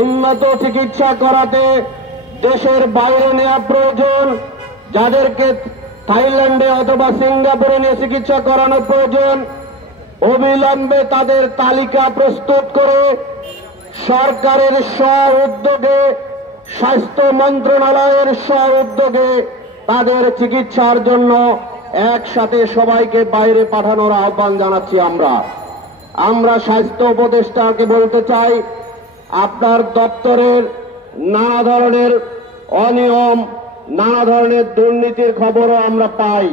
উন্নত চিকিৎসা করাতে দেশের বাইরে নেওয়া প্রয়োজন, যাদেরকে থাইল্যান্ডে অথবা সিঙ্গাপুরে নিয়ে চিকিৎসা করানো প্রয়োজন, অবিলম্বে তাদের তালিকা প্রস্তুত করে সরকারের স্ব-উদ্যোগে, স্বাস্থ্য মন্ত্রণালয়ের স্ব-উদ্যোগে তাদের চিকিৎসার জন্য একসাথে সবাইকে বাইরে পাঠানোর আহ্বান জানাচ্ছি। আমরা স্বাস্থ্য উপদেষ্টাকে বলতে চাই, আপনার দপ্তরের নানা ধরনের অনিয়ম, নানা ধরনের দুর্নীতির খবরও আমরা পাই।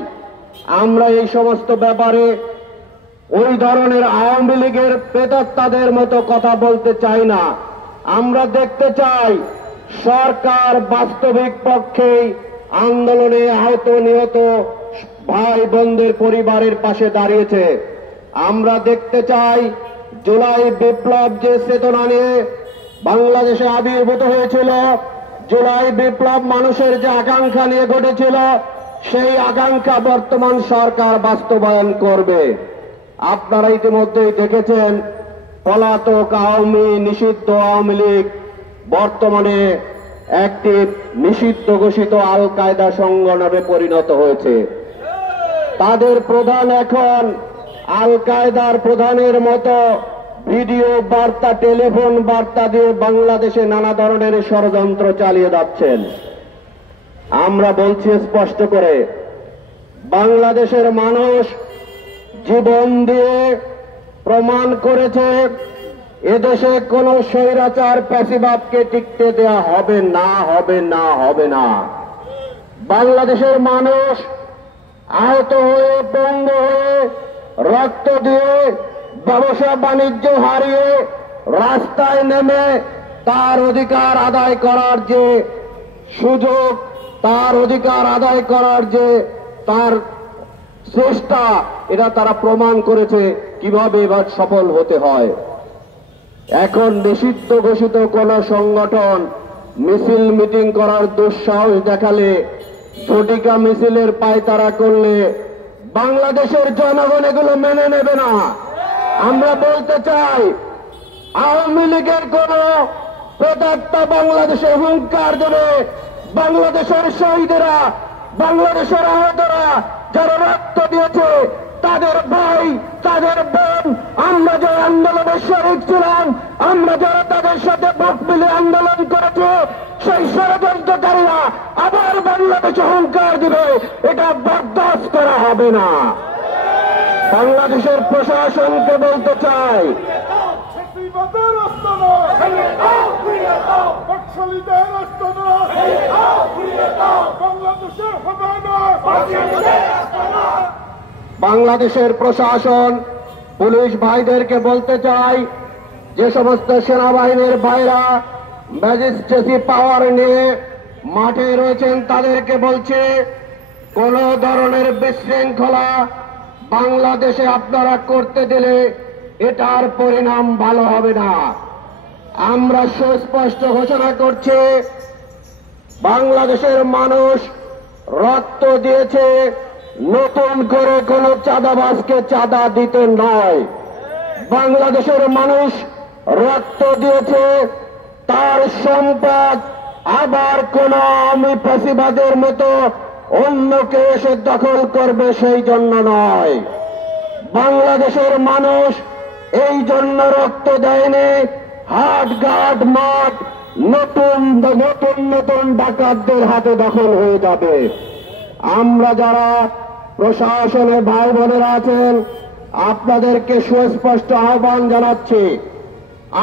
আমরা এই সমস্ত ব্যাপারে ওই ধরনের আওয়ামী লীগের প্রেতাত্মাদের মতো কথা বলতে চাই না। আমরা দেখতে চাই সরকার বাস্তবিক পক্ষেই আন্দোলনে আহত নিহত ভাই বোনদের পরিবারের পাশে দাঁড়িয়েছে। আমরা দেখতে চাই জুলাই বিপ্লব যে চেতনা নিয়ে বাংলাদেশে আবির্ভূত হয়েছিল, জুলাই বিপ্লব মানুষের যে আকাঙ্ক্ষা নিয়ে ঘটেছিল, সেই আকাঙ্ক্ষা বর্তমান সরকার বাস্তবায়ন করবে। আপনারা ইতিমধ্যেই দেখেছেন পলাতক নিষিদ্ধ আওয়ামী লীগ বর্তমানে একটি নিষিদ্ধ ঘোষিত আল কায়দা সংগঠনে পরিণত হয়েছে। তাদের প্রধান এখন আল কায়দার প্রধানের মতো ভিডিও বার্তা, টেলিফোন বার্তা দিয়ে বাংলাদেশে নানা ধরনের ষড়যন্ত্র চালিয়ে যাচ্ছেন। আমরা বলছি স্পষ্ট করে, বাংলাদেশের মানুষ জীবন দিয়ে প্রমাণ করেছে এদেশে কোন স্বৈরাচার প্যাসিবাদকে টিকতে দেয়া হবে না, হবে না, হবে না। বাংলাদেশের মানুষ আহত হয়ে, পঙ্গু হয়ে, রক্ত দিয়ে, ব্যবসা বাণিজ্য হারিয়ে রাস্তায় নেমে তার অধিকার আদায় করার যে সুযোগ, তার অধিকার আদায় করার যে তার চেষ্টা, এটা তারা প্রমাণ করেছে কিভাবে এবার সফল হতে হয়। এখন নিষিদ্ধ ঘোষিত কোন সংগঠন মিছিল মিটিং করার দুঃসাহস দেখালে, ঝটিকা মিছিলের পায়তারা করলে বাংলাদেশের জনগণ এগুলো মেনে নেবে না। আমরা বলতে চাই, আওয়ামী লীগের কোন প্রেতাত্মা বাংলাদেশে হুঙ্কার দেবে, বাংলাদেশের শহীদেরা, বাংলাদেশের আহতরা যারা রক্ত দিয়েছে, তাদের ভাই, তাদের বোন, আমরা যারা আন্দোলনে শরীক ছিলাম, আমরা যারা তাদের সাথে বুক মিলে আন্দোলন করেছে, সেই ষড়যন্ত্রকারীরা আবার বাংলাদেশে হুঙ্কার দিবে, এটা বরদাস্ত করা হবে না। বাংলাদেশের প্রশাসনকে বলতে চাই, বাংলাদেশের প্রশাসন পুলিশ ভাইদেরকে বলতে চাই, যে সমস্ত সেনাবাহিনীর ভাইরা ম্যাজিস্ট্রেসি পাওয়ার নিয়ে মাঠে রয়েছেন, তাদেরকে বলছে কোন ধরনের বিশৃঙ্খলা বাংলাদেশে আপনারা করতে দিলে এটার পরিণাম ভালো হবে না। আমরা সুস্পষ্ট ঘোষণা করছি, বাংলাদেশের মানুষ রক্ত দিয়েছে, নতুন করে কোন চাঁদাবাজকে চাঁদা দিতে নয়। বাংলাদেশের মানুষ রক্ত দিয়েছে তার সম্পদ আবার কোন আওয়ামী ফ্যাসিবাদের মতো অন্যকে এসে দখল করবে সেই জন্য নয়। বাংলাদেশের মানুষ এই জন্য রক্ত দেয়নি হাট ঘাট মাঠ নতুন নতুন নতুন ডাকাতদের হাতে দখল হয়ে যাবে। আমরা যারা প্রশাসনে ভাই বোনেরা আছেন, আপনাদেরকে সুস্পষ্ট আহ্বান জানাচ্ছি,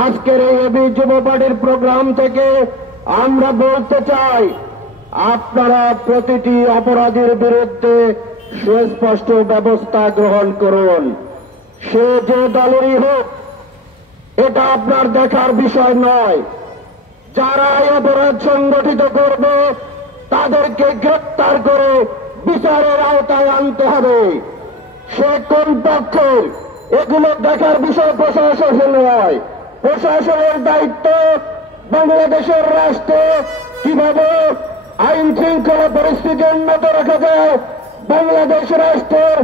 আজকের এই এবি যুব পার্টির প্রোগ্রাম থেকে আমরা বলতে চাই, আপনারা প্রতিটি অপরাধীর বিরুদ্ধে সুস্পষ্ট ব্যবস্থা গ্রহণ করুন। সে যে দলেরই হোক, এটা আপনার দেখার বিষয় নয়। যারা এই অপরাধ সংগঠিত করবে তাদেরকে গ্রেপ্তার করে বিচারের আওতায় আনতে হবে। সে কোন পক্ষের, এগুলো দেখার বিষয় প্রশাসনের নয়। প্রশাসনের দায়িত্ব বাংলাদেশের রাষ্ট্রে কিভাবে আইন শৃঙ্খলা পরিস্থিতি উন্নত রাখা যায়, বাংলাদেশ রাষ্ট্রের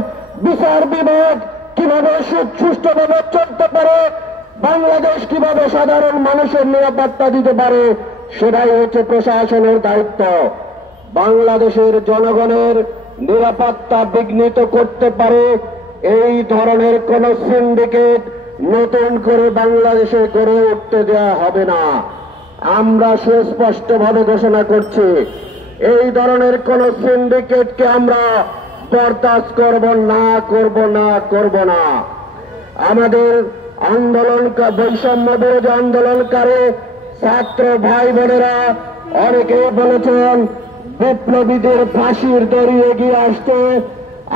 বিচার বিভাগ কিভাবে সুষ্ঠুভাবে চলতে পারে, বাংলাদেশ কিভাবে সাধারণ মানুষের নিরাপত্তা দিতে পারে সেটাই হচ্ছে প্রশাসনের দায়িত্ব। বাংলাদেশের জনগণের নিরাপত্তা বিঘ্নিত করতে পারে এই ধরনের কোন সিন্ডিকেট নতুন করে বাংলাদেশে গড়ে উঠতে দেওয়া হবে না। আমরা সুস্পষ্টভাবে ঘোষণা করছি, এই ধরনের কোন সিন্ডিকেটকে আমরা বরদাস্ত করব না। আমাদের আন্দোলন, বৈষম্য বিরোধী আন্দোলনকারী ছাত্র ভাই বোনেরা অনেকেই বলেছেন বিপ্লবীদের ফাঁসির দড়ি এগিয়ে আসতে,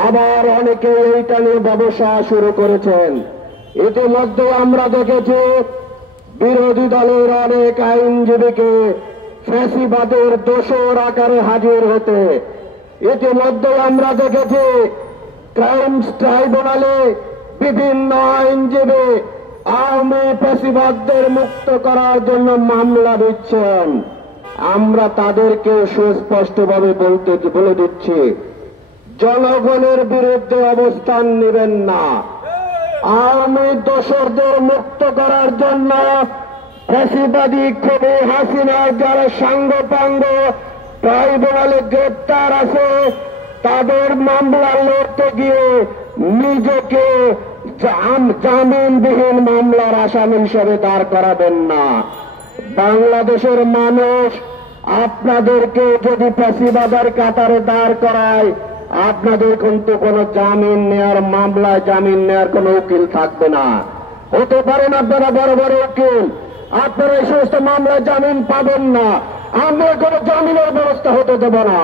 আবার অনেকে এইটা নিয়ে ব্যবসা শুরু করেছেন। ইতিমধ্যে আমরা দেখেছি বিরোধী দলের অনেক আইনজীবীকে ফ্যাসিবাদের দোষর আকারে হাজির হতে। ইতিমধ্যে আমরা দেখেছি ক্রাইমস ট্রাইব্যুনালে বিভিন্ন আইনজীবী আওয়ামী ফ্যাসিবাদদের মুক্ত করার জন্য মামলা দিচ্ছেন। আমরা তাদেরকে সুস্পষ্টভাবে বলে দিচ্ছি, জনগণের বিরুদ্ধে অবস্থান নেবেন না। আওয়ামী দোষরদের মুক্ত করার জন্য ফ্যাসিবাদী খুবই হাসিনার যারা সাঙ্গপাঙ্গ ট্রাইব্যুনালে গ্রেপ্তার আছে, তাদের মামলা লড়তে গিয়ে নিজেকে জামিনবিহীন মামলার আসামি হিসেবে দাঁড় করাবেন না। বাংলাদেশের মানুষ আপনাদেরকে যদি ফ্যাসিবাদের কাতারে দাঁড় করায়, আপনাদের কিন্তু কোনো জামিন নেয়ার মামলায় জামিন নেয়ার কোনো উকিল থাকবে না। হতে পারেন আপনারা বড় বড় উকিল, আপনারা এই সমস্ত মামলায় জামিন পাবেন না। আমরা কোনো জামিনের ব্যবস্থা হতে দেব না।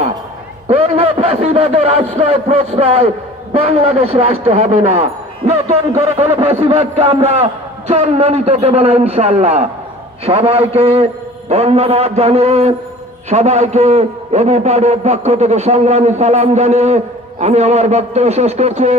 কোন ফ্যাসিবাদের আশ্রয় প্রশ্রয় বাংলাদেশ রাষ্ট্র হবে না। নতুন করে কোন ফ্যাসিবাদকে আমরা জন্ম নিতে দেব না ইনশাল্লাহ। সবাইকে ধন্যবাদ জানিয়ে, সবাইকে এবি পার্টির পক্ষ থেকে সংগ্রামী সালাম জানিয়ে আমি আমার বক্তব্য শেষ করছি।